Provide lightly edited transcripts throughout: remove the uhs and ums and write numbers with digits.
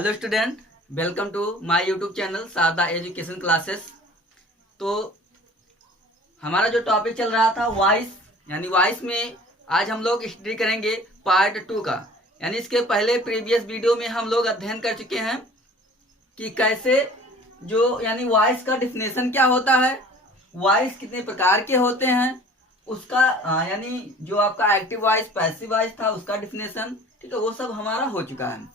Hello student, welcome to my YouTube channel Sharda education classes. तो हमारा जो टॉपिक चल रहा था वॉइस, यानी वॉइस में आज हम लोग स्टडी करेंगे पार्ट 2 का। यानी इसके पहले प्रीवियस वीडियो में हम लोग अध्ययन कर चुके हैं कि कैसे जो यानी वॉइस का डिफिनेशन क्या होता है, वॉइस कितने प्रकार के होते हैं, उसका यानी जो आपका एक्टिव वॉइस पैसिव वॉइस था उसका डिफिनेशन, ठीक है, वो सब हमारा हो चुका है।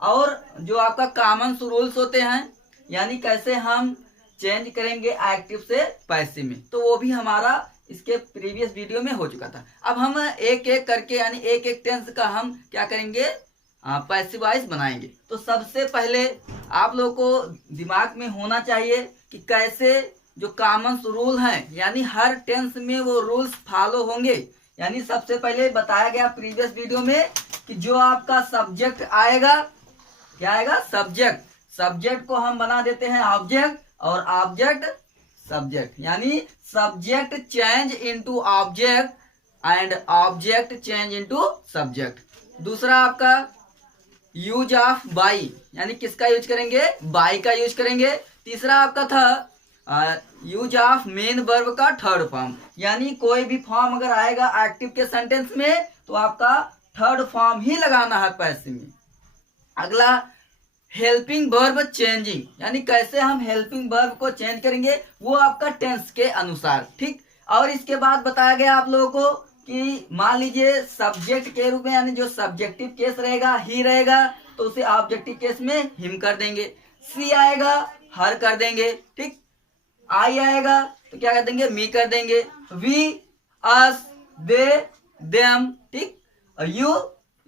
और जो आपका कॉमन रूल्स होते हैं, यानी कैसे हम चेंज करेंगे एक्टिव से पैसिव में, तो वो भी हमारा इसके प्रीवियस वीडियो में हो चुका था। अब हम एक एक करके यानी एक एक टेंस का हम क्या करेंगे, पैसिव वॉइस बनाएंगे। तो सबसे पहले आप लोगों को दिमाग में होना चाहिए कि कैसे जो कॉमन रूल हैं, यानी हर टेंस में वो रूल्स फॉलो होंगे। यानी सबसे पहले बताया गया प्रीवियस वीडियो में कि जो आपका सब्जेक्ट आएगा, क्या आएगा, सब्जेक्ट। सब्जेक्ट को हम बना देते हैं ऑब्जेक्ट, और ऑब्जेक्ट सब्जेक्ट, यानी subject change into object and object change into subject. दूसरा आपका यूज ऑफ बाई, यानी किसका यूज करेंगे, बाई का यूज करेंगे। तीसरा आपका था यूज ऑफ मेन वर्ब का थर्ड फॉर्म, यानी कोई भी फॉर्म अगर आएगा एक्टिव के सेंटेंस में तो आपका थर्ड फॉर्म ही लगाना है पैसिव में। अगला हेल्पिंग वर्ब चेंजिंग, यानी कैसे हम हेल्पिंग वर्ब को चेंज करेंगे, वो आपका टेंस के अनुसार, ठीक। और इसके बाद बताया गया आप लोगों को कि मान लीजिए सब्जेक्ट के रूप में, यानी जो सब्जेक्टिव केस रहेगा ही रहेगा, तो उसे ऑब्जेक्टिव केस में हिम कर देंगे। सी आएगा हर कर देंगे, ठीक। आई आएगा तो क्या कर देंगे, मी कर देंगे। वी, अस, दे, देम, ठीक। और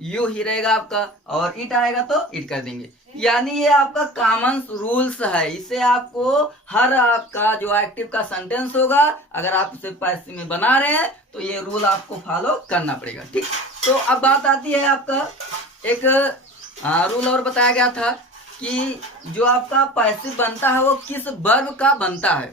यू ही रहेगा आपका, और इट आएगा तो इट कर देंगे। यानी ये आपका कॉमन रूल्स है, इसे आपको हर आपका जो एक्टिव का सेंटेंस होगा, अगर आप उसे पैसिव में बना रहे हैं तो ये रूल आपको फॉलो करना पड़ेगा, ठीक। तो अब बात आती है आपका एक रूल और बताया गया था कि जो आपका पैसिव बनता है वो किस वर्ब का बनता है।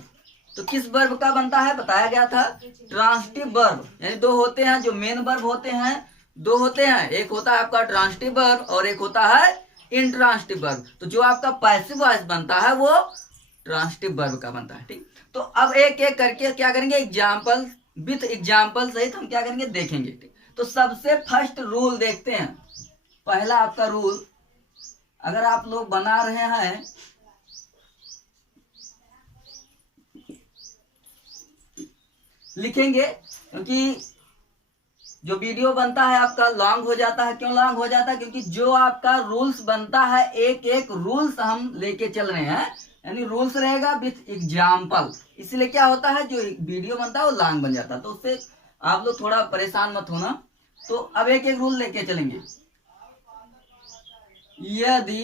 तो किस वर्ब का बनता है बताया गया था, ट्रांसिटिव वर्ब। यानी दो होते हैं, जो मेन वर्ब होते हैं दो होते हैं, एक होता है आपका ट्रांसिटिव वर्ब और एक होता है इंट्रांसिटिव वर्ब। तो जो आपका पैसिव वॉइस बनता है वो ट्रांसिटिव वर्ब का बनता है, ठीक। तो अब एक एक करके क्या करेंगे, एग्जाम्पल विथ एग्जाम्पल सहित हम क्या करेंगे देखेंगे, ठीक। तो सबसे फर्स्ट रूल देखते हैं। पहला आपका रूल अगर आप लोग बना रहे हैं, लिखेंगे, क्योंकि जो वीडियो बनता है आपका लॉन्ग हो जाता है। क्यों लॉन्ग हो जाता है, क्योंकि जो आपका रूल्स बनता है एक एक रूल्स हम लेके चल रहे हैं, यानी रूल्स रहेगा विथ एग्जाम्पल, इसलिए क्या होता है जो वीडियो बनता है वो लॉन्ग बन जाता है। तो उससे आप लोग थोड़ा परेशान मत होना। तो अब एक एक रूल लेके चलेंगे। यदि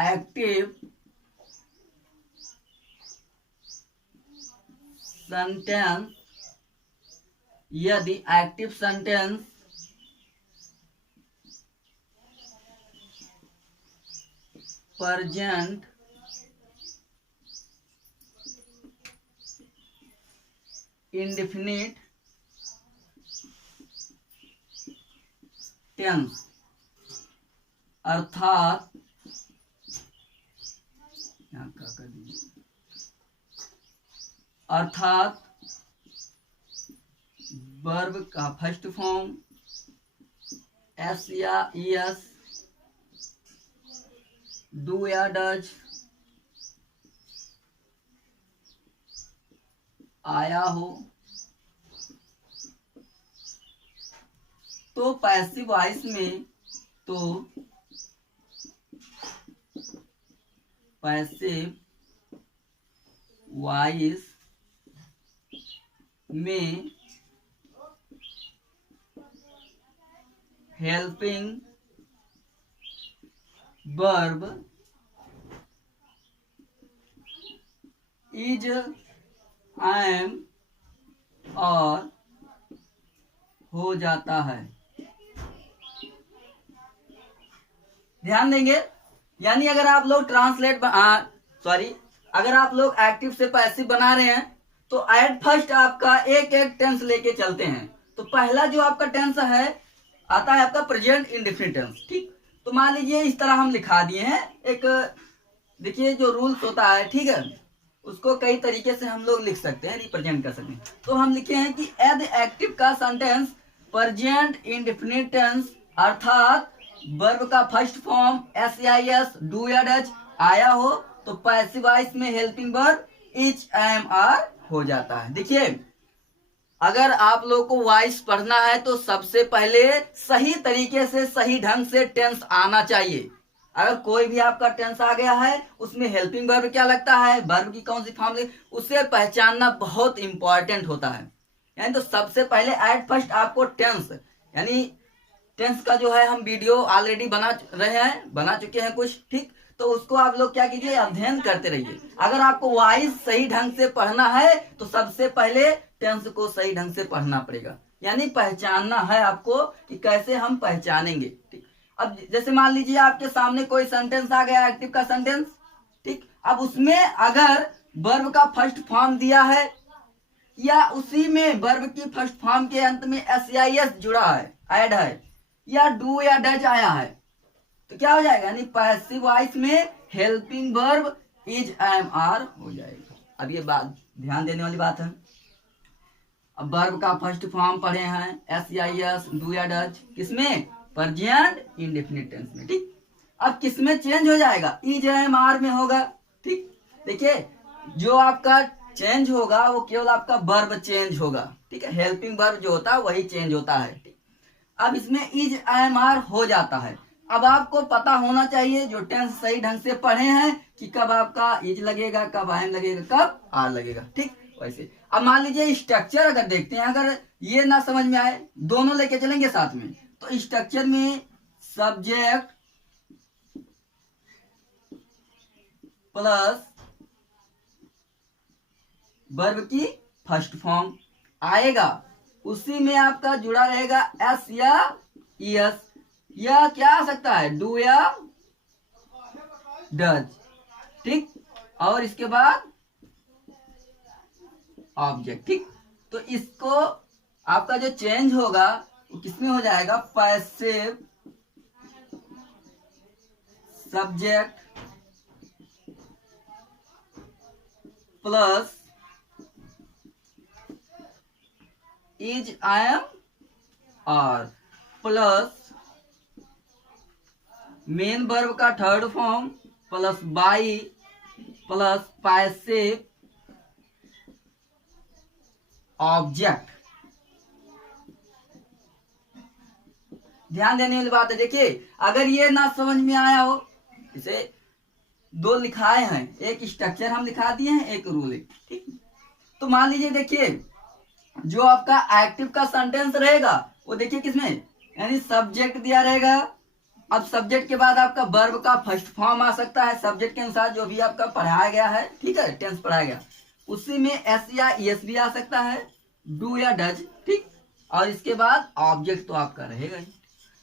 एक्टिव सेंटेंस, यदि active sentence present indefinite tense, अर्थात यहाँ क्या कर दीजिए, अर्थात वर्ब का फर्स्ट फॉर्म एस या ईएस, डू या डज, आया हो, तो पैसिव वॉइस में, तो पैसिव वॉइस में हेल्पिंग वर्ब इज, एम और हो जाता है। ध्यान देंगे, यानी अगर आप लोग अगर आप लोग एक्टिव से पैसिव बना रहे हैं तो एट फर्स्ट आपका एक एक टेंस लेके चलते हैं। तो पहला जो आपका टेंस है आता है आपका प्रेजेंट इंडेफिनिट टेंस। ठीक, तो मान लीजिए इस तरह हम लिखा दिए हैं एक, देखिए जो रूल्स होता है, ठीक है, उसको कई तरीके से हम लोग लिख सकते हैं, रिप्रेजेंट कर सकते हैं। तो हम लिखे हैं कि यदि एक्टिव का सेंटेंस प्रेजेंट इंडेफिनिट टेंस अर्थात वर्ब का फर्स्ट फॉर्म एस डू या डज आया हो तो पैसिव वॉइस में helping verb is am are हो जाता है। देखिए अगर आप लोग को वॉइस पढ़ना है तो सबसे पहले सही तरीके से सही ढंग से टेंस आना चाहिए। अगर कोई भी आपका टेंस आ गया है उसमें हेल्पिंग वर्ब क्या लगता है, वर्ब की कौन सी फॉर्म ले, उसे पहचानना बहुत इंपॉर्टेंट होता है। यानी तो सबसे पहले एट फर्स्ट आपको टेंस, यानी टेंस का जो है हम वीडियो ऑलरेडी बना रहे हैं, बना चुके हैं कुछ, ठीक, तो उसको आप लोग क्या कीजिए, अध्ययन करते रहिए। अगर आपको वॉइस सही ढंग से पढ़ना है तो सबसे पहले टेंस को सही ढंग से पढ़ना पड़ेगा, यानी पहचानना है आपको कि कैसे हम पहचानेंगे। ठीक, अब जैसे मान लीजिए आपके सामने कोई सेंटेंस आ गया एक्टिव का सेंटेंस, ठीक, अब उसमें अगर वर्ब का फर्स्ट फॉर्म दिया है या उसी में वर्ब की फर्स्ट फॉर्म के अंत में एस जुड़ा है, ऐड है, या डू या डज आया है, तो क्या हो जाएगा, यानी पैसिव वॉइस में helping verb is am are हो जाएगा। अब ये बात ध्यान देने वाली बात है। अब वर्ब का फर्स्ट फॉर्म पढ़े हैं एस डू या डज, किसमें, प्रेजेंट इंडेफिनिट टेंस में। ठीक, अब किसमें चेंज हो जाएगा, इज एम आर में होगा। ठीक, देखिए जो आपका चेंज होगा वो केवल आपका वर्ब चेंज होगा, ठीक है, हेल्पिंग वर्ब जो होता है वही चेंज होता है। ठीक, अब इसमें इज एम आर हो जाता है। अब आपको पता होना चाहिए जो टेंस सही ढंग से पढ़े हैं कि कब आपका इज लगेगा, कब एम लगेगा, कब आर लगेगा। ठीक, वैसे अब मान लीजिए स्ट्रक्चर अगर देखते हैं, अगर ये ना समझ में आए, दोनों लेके चलेंगे साथ में, तो स्ट्रक्चर में सब्जेक्ट प्लस वर्ब की फर्स्ट फॉर्म आएगा, उसी में आपका जुड़ा रहेगा एस या यस, या क्या आ सकता है, डू या डज। ठीक, और इसके बाद ऑब्जेक्ट। ठीक, तो इसको आपका जो चेंज होगा वो किसमें हो जाएगा, passive subject plus is am are plus main verb का third form plus by plus passive object. ध्यान देने वाली बात है। देखिए अगर ये ना समझ में आया हो, इसे दो लिखाए हैं, एक स्ट्रक्चर हम लिखा दिए हैं, एक रूल है। ठीक, तो मान लीजिए देखिए जो आपका एक्टिव का सेंटेंस रहेगा वो देखिए किसमें, यानी सब्जेक्ट दिया रहेगा। अब सब्जेक्ट के बाद आपका वर्ब का फर्स्ट फॉर्म आ सकता है, सब्जेक्ट के अनुसार जो भी आपका पढ़ाया गया है, ठीक है, टेंस पढ़ाया गया, उसी में एस या एस भी आ सकता है, डू या डज। ठीक, और इसके बाद ऑब्जेक्ट तो आपका रहेगा ही।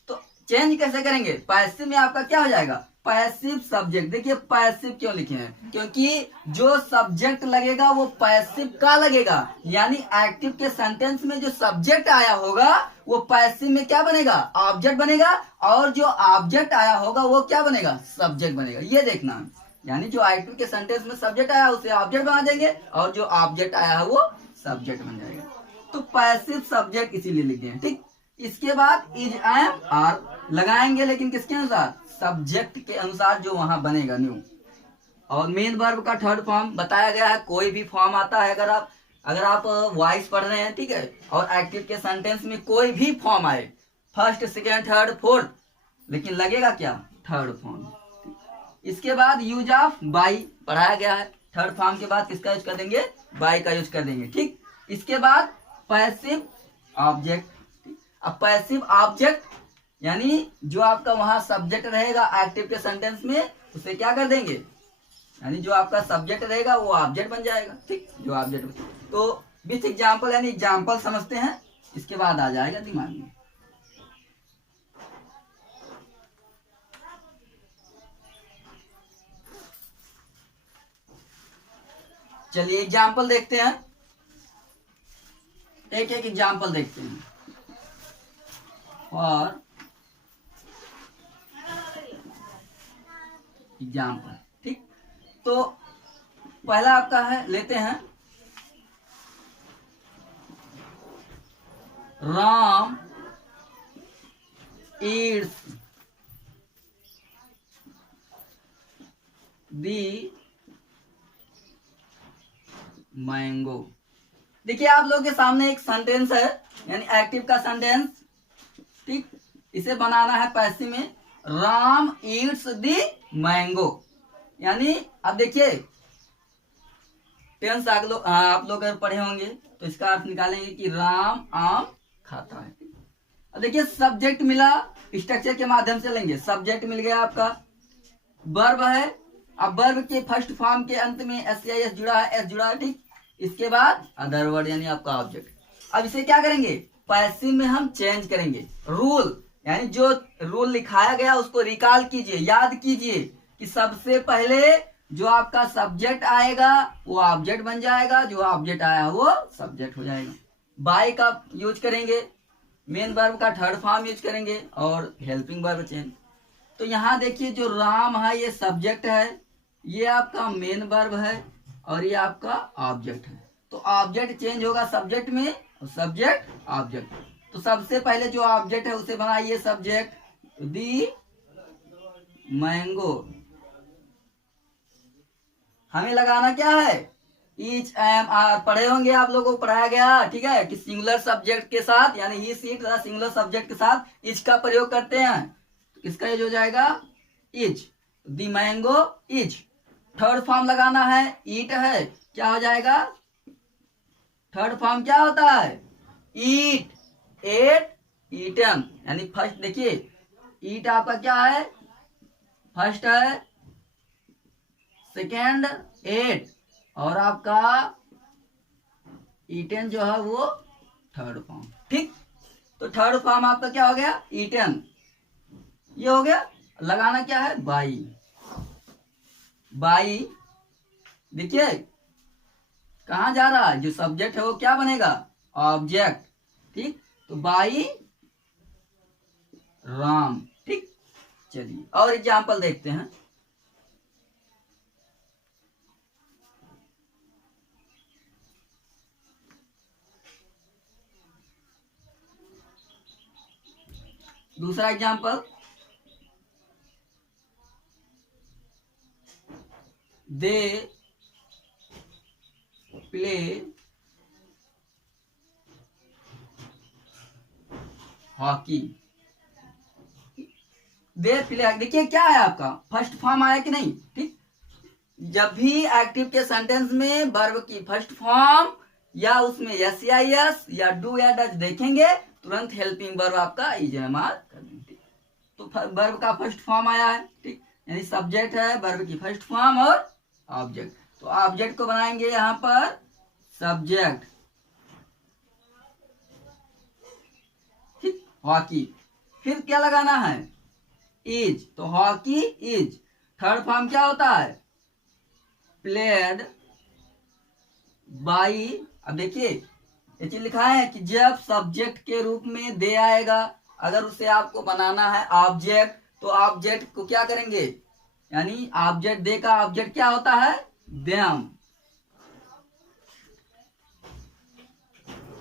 तो चेंज कैसे करेंगे, पैसिव में आपका क्या हो जाएगा, पैसिव सब्जेक्ट। देखिए पैसिव क्यों लिखे हैं, क्योंकि जो सब्जेक्ट लगेगा वो पैसिव का लगेगा, यानी एक्टिव के सेंटेंस में जो सब्जेक्ट आया होगा वो पैसिव में क्या बनेगा, ऑब्जेक्ट बनेगा, और जो ऑब्जेक्ट आया होगा वो क्या बनेगा, सब्जेक्ट बनेगा। ये देखना है, यानी जो एक्टिव के सेंटेंस में सब्जेक्ट आया उसे ऑब्जेक्ट बना देंगे और जो ऑब्जेक्ट आया है वो सब्जेक्ट बन जाएगा। तो पैसिव सब्जेक्ट इसीलिए लिख दिए। ठीक, इसके बाद इज एम आर लगाएंगे, लेकिन किसके अनुसार, सब्जेक्ट के अनुसार जो वहां बनेगा न्यू। और मेन वर्ब का थर्ड फॉर्म बताया गया है, कोई भी फॉर्म आता है, अगर आप वॉइस पढ़ रहे हैं, ठीक है, और एक्टिव के सेंटेंस में कोई भी फॉर्म आए, फर्स्ट सेकेंड थर्ड फोर्थ, लेकिन लगेगा क्या, थर्ड फॉर्म। इसके बाद यूज ऑफ बाई पढ़ाया गया है, थर्ड फॉर्म के बाद किसका यूज कर देंगे, बाई का यूज कर देंगे। ठीक, इसके बाद पैसिव ऑब्जेक्ट। अब पैसिव ऑब्जेक्ट यानी जो आपका वहां सब्जेक्ट रहेगा एक्टिव के सेंटेंस में, उसे क्या कर देंगे, यानी जो आपका सब्जेक्ट रहेगा वो ऑब्जेक्ट बन जाएगा। ठीक, जो ऑब्जेक्ट, तो विथ एग्जाम्पल, यानी एग्जाम्पल समझते हैं, इसके बाद आ जाएगा दिमाग में। चलिए एग्जाम्पल देखते हैं, एक एक एग्जाम्पल देखते हैं। For example. ठीक, तो पहला आपका है, लेते हैं राम ईट्स दी मैंगो। देखिए आप लोग के सामने एक सेंटेंस है, यानी एक्टिव का सेंटेंस। ठीक, इसे बनाना है पैसिव में। राम ईट्स दी मैंगो, यानी अब देखिए टेंस आप लोग अगर पढ़े होंगे तो इसका अर्थ निकालेंगे कि राम आम खाता है। अब देखिए सब्जेक्ट मिला, स्ट्रक्चर के माध्यम से लेंगे। सब्जेक्ट मिल गया आपका, वर्ब है, अब वर्ब के फर्स्ट फॉर्म के अंत में एस जुड़ा है, एस जुड़ा है। ठीक, इसके बाद अदर वर्ड यानी आपका ऑब्जेक्ट। अब इसे क्या करेंगे, पैसिव में हम चेंज करेंगे। रूल यानी जो रूल लिखाया गया उसको रिकॉल कीजिए, याद कीजिए कि सबसे पहले जो आपका सब्जेक्ट आएगा वो ऑब्जेक्ट बन जाएगा, जो ऑब्जेक्ट आया वो सब्जेक्ट हो जाएगा। बाय का यूज करेंगे, मेन वर्ब का थर्ड फॉर्म यूज करेंगे और हेल्पिंग वर्ब चेंज। तो यहाँ देखिए जो राम है ये सब्जेक्ट है, ये आपका मेन वर्ब है और ये आपका ऑब्जेक्ट है। तो ऑब्जेक्ट चेंज होगा सब्जेक्ट में और सब्जेक्ट ऑब्जेक्ट। तो सबसे पहले जो ऑब्जेक्ट है उसे बनाइए सब्जेक्ट, दी मैंगो। हमें लगाना क्या है, ईच एम आर। पढ़े होंगे आप लोगों को पढ़ाया गया, ठीक है, कि सिंगुलर सब्जेक्ट के साथ यानी ही सीट सिंगुलर सब्जेक्ट के साथ इच का प्रयोग करते हैं। तो किसका यूज हो जाएगा, इच। दी मैंगो इच। थर्ड फॉर्म लगाना है, ईट है, क्या हो जाएगा, थर्ड फॉर्म क्या होता है, ईट, एट, ईटन। यानी फर्स्ट देखिए ईट आपका क्या है, फर्स्ट है, सेकेंड एट, और आपका ईटन जो है वो थर्ड फॉर्म। ठीक, तो थर्ड फॉर्म आपका क्या हो गया, ईटन, ये हो गया। लगाना क्या है, बाई। बाई देखिए कहां जा रहा है, जो सब्जेक्ट है वो क्या बनेगा, ऑब्जेक्ट। ठीक, तो बाई राम। ठीक, चलिए और एग्जाम्पल देखते हैं। दूसरा example, they play hockey. They play, देखिए क्या है आपका, फर्स्ट फॉर्म आया कि नहीं। ठीक, जब भी एक्टिव के सेंटेंस में वर्ब की फर्स्ट फॉर्म या उसमें एस या डू या डज देखेंगे तुरंत हेल्पिंग वर्ब आपका इस्तेमाल कर देंगे। तो वर्ब का फर्स्ट फॉर्म आया है, ठीक, यानी सब्जेक्ट है, वर्ब की फर्स्ट फॉर्म और ऑब्जेक्ट। तो ऑब्जेक्ट को बनाएंगे यहां पर सब्जेक्ट, ठीक, हॉकी। फिर क्या लगाना है, इज, तो हॉकी इज। थर्ड फॉर्म क्या होता है, प्लेड बाई। अब देखिए ये चीज लिखा है कि जब सब्जेक्ट के रूप में दे आएगा, अगर उसे आपको बनाना है ऑब्जेक्ट, तो ऑब्जेक्ट को क्या करेंगे, यानी ऑब्जेक्ट दे का ऑब्जेक्ट क्या होता है, देम।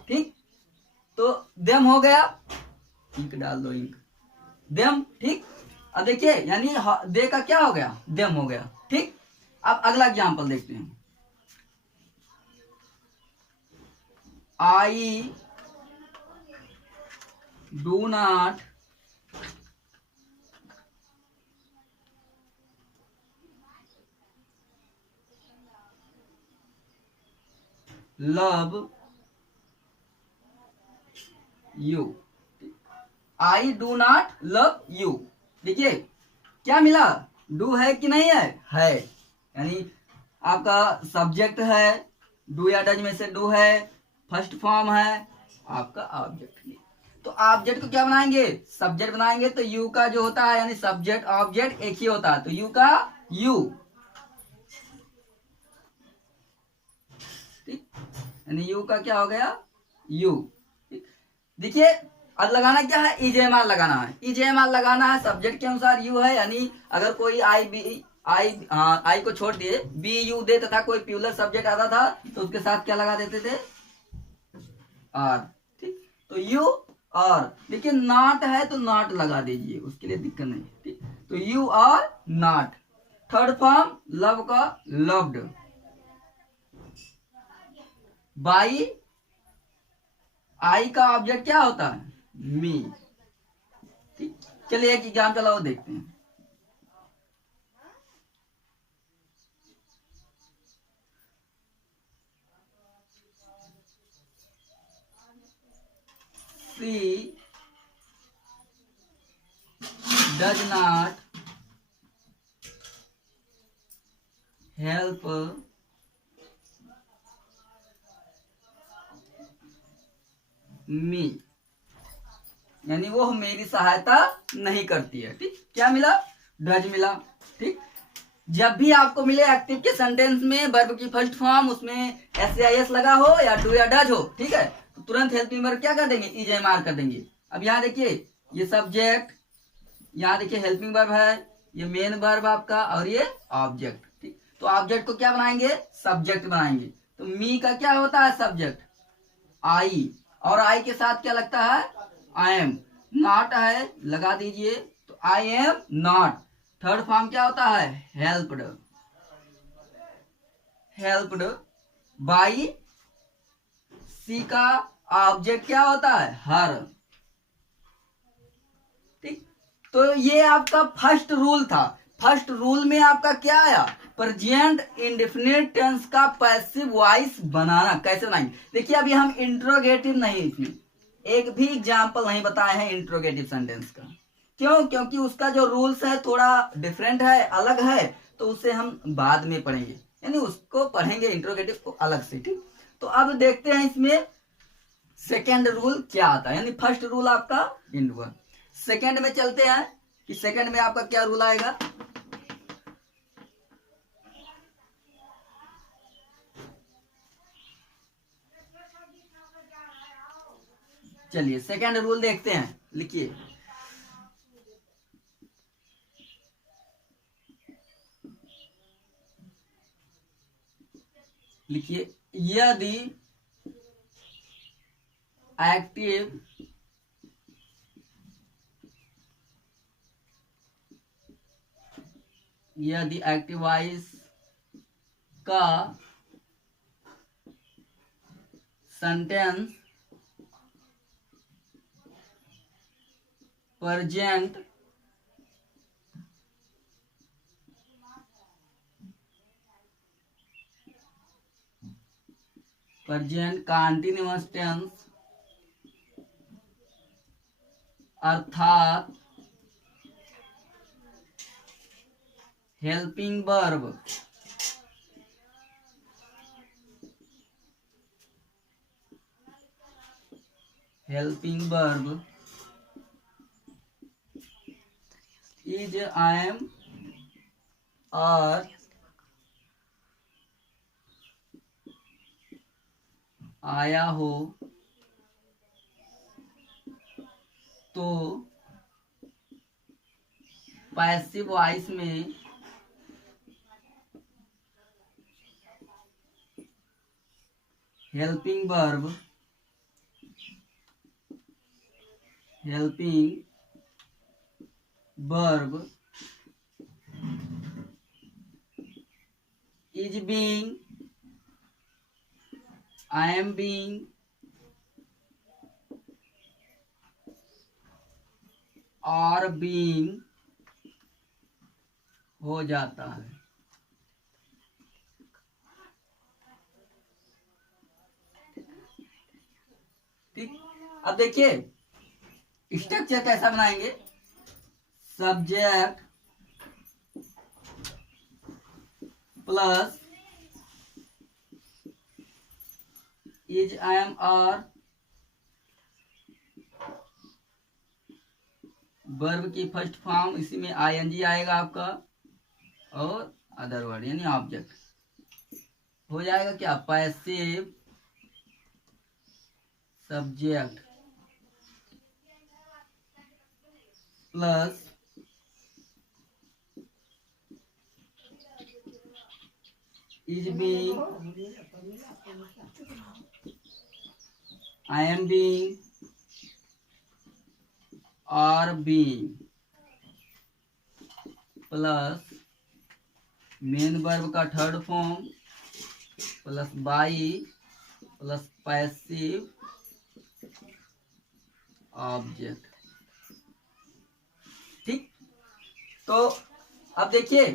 ठीक, तो देम हो गया, इंक डाल दो, इंक, देम। ठीक, अब देखिए यानी दे का क्या हो गया, देम हो गया। ठीक, अब अगला एग्जांपल देखते हैं। I do not love you. I do not love you. देखिए क्या मिला, डू है कि नहीं है, यानी आपका सब्जेक्ट है, डू या डज में से डू है, फर्स्ट फॉर्म है, आपका ऑब्जेक्ट। तो ऑब्जेक्ट को क्या बनाएंगे, सब्जेक्ट बनाएंगे। तो यू का जो होता है यानी सब्जेक्ट ऑब्जेक्ट एक ही होता है, तो यू का यू। ठीक, यानी यू का क्या हो गया, यू। देखिए अब लगाना क्या है, EJMR लगाना है। EJMR लगाना है सब्जेक्ट के अनुसार यू है, यानी अगर कोई आई को छोड़ दिए बी यू दे तथा कोई प्यूलर सब्जेक्ट आता था तो उसके साथ क्या लगा देते थे, आर। ठीक, तो यू आर, देखिए नॉट है तो नॉट लगा दीजिए, उसके लिए दिक्कत नहीं। ठीक, तो you are not. Third form love का लव्ड, बाई आई का ऑब्जेक्ट क्या होता है, मी। ठीक, चलिए एक एग्जाम चलाओ देखते हैं। सी डज नॉट हेल्प मी, यानी वो मेरी सहायता नहीं करती है। ठीक, क्या मिला, डज मिला। ठीक, जब भी आपको मिले एक्टिव के सेंटेंस में वर्ब की फर्स्ट फॉर्म उसमें SAIS लगा हो या डू या डज हो, ठीक है, तो तुरंत हेल्पिंग वर्ब क्या कर देंगे, EJMR कर देंगे। अब यहाँ देखिए ये सब्जेक्ट, यहाँ देखिए हेल्पिंग वर्ब है, ये मेन वर्ब आपका, और ये ऑब्जेक्ट। ठीक, तो ऑब्जेक्ट को क्या बनाएंगे, सब्जेक्ट बनाएंगे। तो मी का क्या होता है सब्जेक्ट, आई, और आई के साथ क्या लगता है, आई एम। नॉट है लगा दीजिए, तो I am not. Third form क्या होता है, हेल्प्ड, हेल्प्ड बाई। सी का ऑब्जेक्ट क्या होता है, हर। ठीक, तो ये आपका फर्स्ट रूल था। फर्स्ट रूल में आपका क्या आया, प्रेजेंट इंडेफिनिट टेंस का पैसिव वॉइस बनाना। कैसे बनाएंगे, देखिए अभी हम इंट्रोगेटिव नहीं, इसमें एक भी एग्जाम्पल नहीं बताए हैं इंट्रोगेटिव सेंटेंस का। क्यों, क्योंकि उसका जो रूल्स है थोड़ा डिफरेंट है, अलग है, तो उसे हम बाद में पढ़ेंगे, यानी उसको पढ़ेंगे इंट्रोगेटिव को अलग से। ठीक, तो अब देखते हैं इसमें सेकेंड रूल क्या आता है, यानी फर्स्ट रूल आपका इंड हुआ। सेकेंड में चलते हैं कि सेकेंड में आपका क्या रूल आएगा। चलिए सेकेंड रूल देखते हैं, लिखिए। लिखिए, यदि एक्टिव वॉइस का सेंटेंस प्रेजेंट कंटीन्यूअस टेंस अर्थात helping verb is I am और आया हो तो पैसिव वॉइस में helping verb is being, I am being और बीइंग हो जाता है। ठीक, अब देखिए स्ट्रक्चर कैसा बनाएंगे, subject plus is I am और वर्ब की फर्स्ट फॉर्म, इसी में ING आएगा आपका, और अदर वर्ड यानी ऑब्जेक्ट हो जाएगा क्या, passive subject plus is being, I am being, are being, plus main verb का third form plus by plus passive object. ठीक, तो अब देखिए,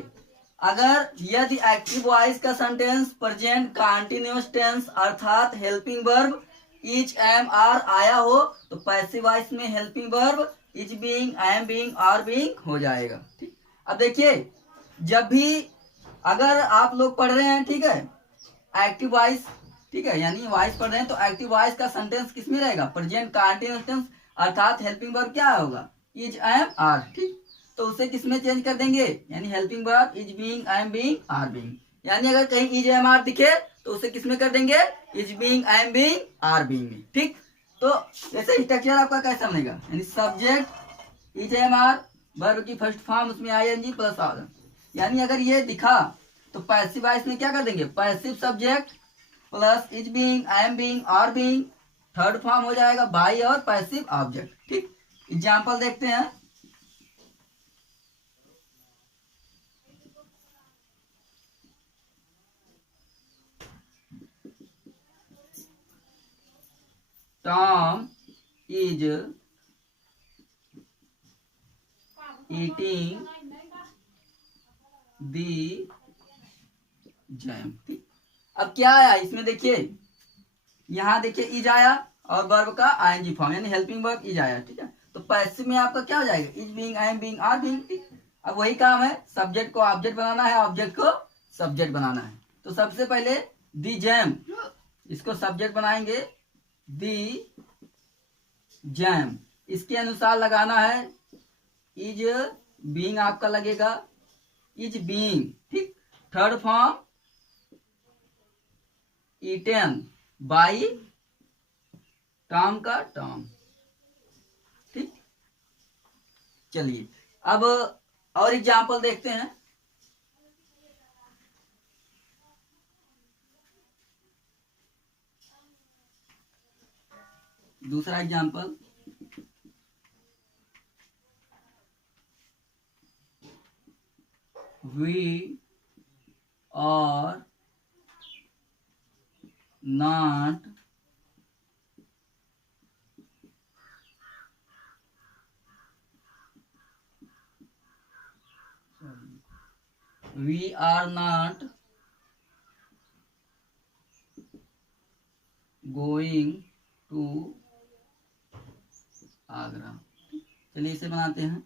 अगर यदि एक्टिव वॉइस का सेंटेंस प्रेजेंट कंटीन्यूअस टेंस अर्थात helping verb is am are आया हो तो पैसिव वॉइस में helping verb is being, I am being, are being हो जाएगा। ठीक, अब देखिए, जब भी अगर आप लोग पढ़ रहे हैं, ठीक है, एक्टिव वॉइस, ठीक है, यानी वॉइस पढ़ रहे हैं तो एक्टिव वॉइस का सेंटेंस किसमें रहेगा? प्रेजेंट कंटीन्यूअस टेंस अर्थात हेल्पिंग वर्ब क्या होगा? Is, am, are. ठीक, तो उसे किसमें चेंज कर देंगे? यानी helping verb is being, I am being, are being. यानी अगर कहीं इज, एम, आर दिखे तो उसे किसमें कर देंगे? Is being, I am being, are being में। ठीक, तो जैसे स्ट्रक्चर आपका कैसा बनेगा? यानी subject is, am, are, verb की फर्स्ट फॉर्म उसमें I N G plus R. यानी अगर ये दिखा तो पैसिव वॉइस में क्या कर देंगे? Passive subject plus is being, I am being, are being, third form हो जाएगा बाई और पैसिव ऑब्जेक्ट। ठीक, एग्जांपल देखते हैं। Tom is eating the jam. अब क्या आया इसमें? देखिए, यहां देखिए इज आया और वर्ब का आईएनजी फॉर्म यानी हेल्पिंग वर्ब इज आया। ठीक है, तो पैसिव में आपका क्या हो जाएगा? Is being, I am being, are being. ठीक, अब वही काम है, सब्जेक्ट को ऑब्जेक्ट बनाना है, ऑब्जेक्ट को सब्जेक्ट बनाना है। तो सबसे पहले दी जैम, इसको सब्जेक्ट बनाएंगे, दी जैम, इसके अनुसार लगाना है इज बीइंग, आपका लगेगा इज बीइंग। ठीक, third form eaten by Tom का टॉम। ठीक, चलिए अब और एग्जाम्पल देखते हैं। दूसरा example, we are not going to Agra. चलिए इसे बनाते हैं।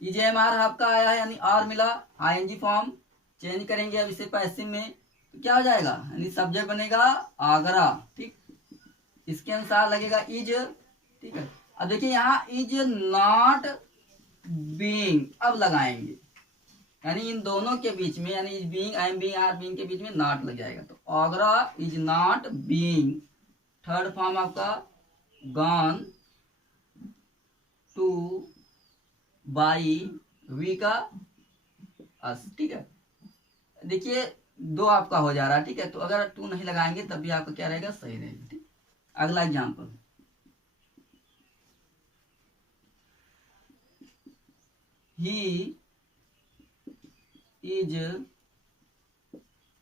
इज, एम, आर आपका आया है यानी आर मिला, आईएनजी फॉर्म चेंज करेंगे अब इसे पैसिव में, तो क्या हो जाएगा? यानी सब्जेक्ट बनेगा आगरा। ठीक, इसके अनुसार लगेगा इज। ठीक है, अब देखिए यहाँ इज नॉट बीइंग, अब लगाएंगे, यानी इन दोनों के बीच में, यानी is being, I am being, are being के बीच में नॉट लग जाएगा, तो Agra is not being. Third form आपका गॉन टू बाई वी का अस। ठीक है, देखिए दो आपका हो जा रहा है। ठीक है, तो अगर टू नहीं लगाएंगे तब भी आपका क्या रहेगा? सही रहेगा। ठीक, अगला example, he is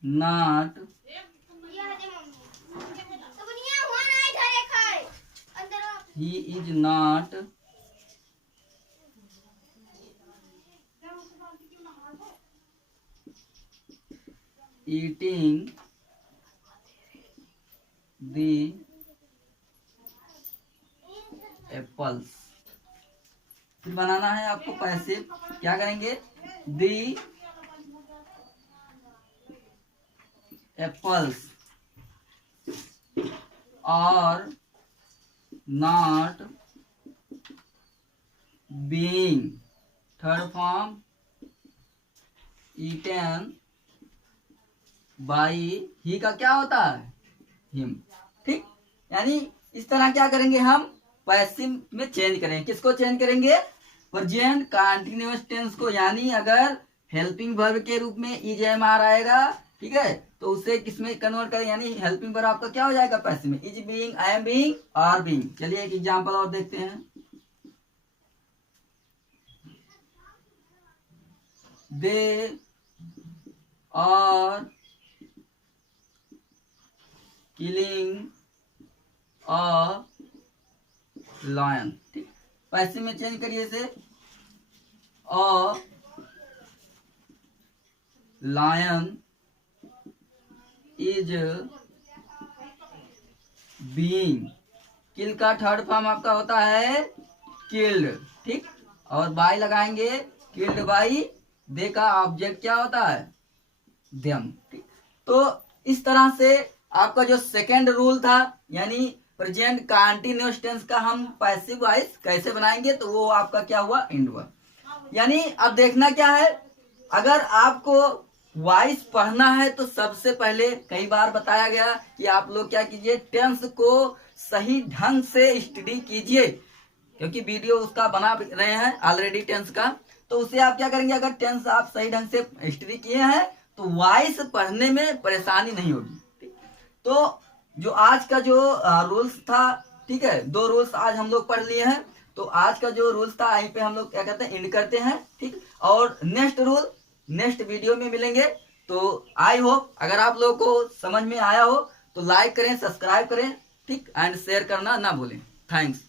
not he is not eating the apples। फिर बनाना है आपको पैसिव, क्या करेंगे? the apples are not being, third form eaten by, ही का क्या होता है? हिम। ठीक, यानी इस तरह क्या करेंगे हम? पैसिव में चेंज करेंगे। किसको चेंज करेंगे? प्रेजेंट कंटीन्यूअस टेंस को, यानी अगर हेल्पिंग वर्ब के रूप में इज एम आर आएगा, ठीक है, तो उसे किसमें कन्वर्ट करें, यानी हेल्पिंग वर्ब आपका क्या हो जाएगा पैसिव में, is being, I am being, are being. चलिए एक एग्जांपल और देखते हैं। They are killing a lion, ठीक, पैसिव में चेंज करिए इसे, a lion is being. Kill का थर्ड फॉर्म आपका होता है किल्ड, ठीक, और बाय लगाएंगे, किल्ड बाई, दे का ऑब्जेक्ट क्या होता है, देम, ठीक। तो इस तरह से आपका जो सेकेंड रूल था, यानी प्रेजेंट कंटीन्यूअस टेंस का हम पैसिव वॉइस कैसे बनाएंगे, तो वो आपका क्या हुआ, इंड हुआ। यानी अब देखना क्या है, अगर आपको वॉइस पढ़ना है तो सबसे पहले कई बार बताया गया कि आप लोग क्या कीजिए, टेंस को सही ढंग से स्टडी कीजिए, क्योंकि वीडियो उसका बना रहे हैं ऑलरेडी टेंस का, तो उसे आप क्या करेंगे, अगर टेंस आप सही ढंग से स्टडी किए हैं तो वॉइस पढ़ने में परेशानी नहीं होगी, ठीक। तो जो आज का जो रूल्स था, ठीक है, 2 रूल्स आज हम लोग पढ़ लिए हैं, तो आज का जो रूल्स था यहीं पे हम लोग क्या करते हैं, एंड करते हैं, ठीक। और नेक्स्ट रूल नेक्स्ट वीडियो में मिलेंगे। तो आई होप अगर आप लोगों को समझ में आया हो तो लाइक करें, सब्सक्राइब करें, ठीक, एंड शेयर करना ना भूलें। थैंक्स।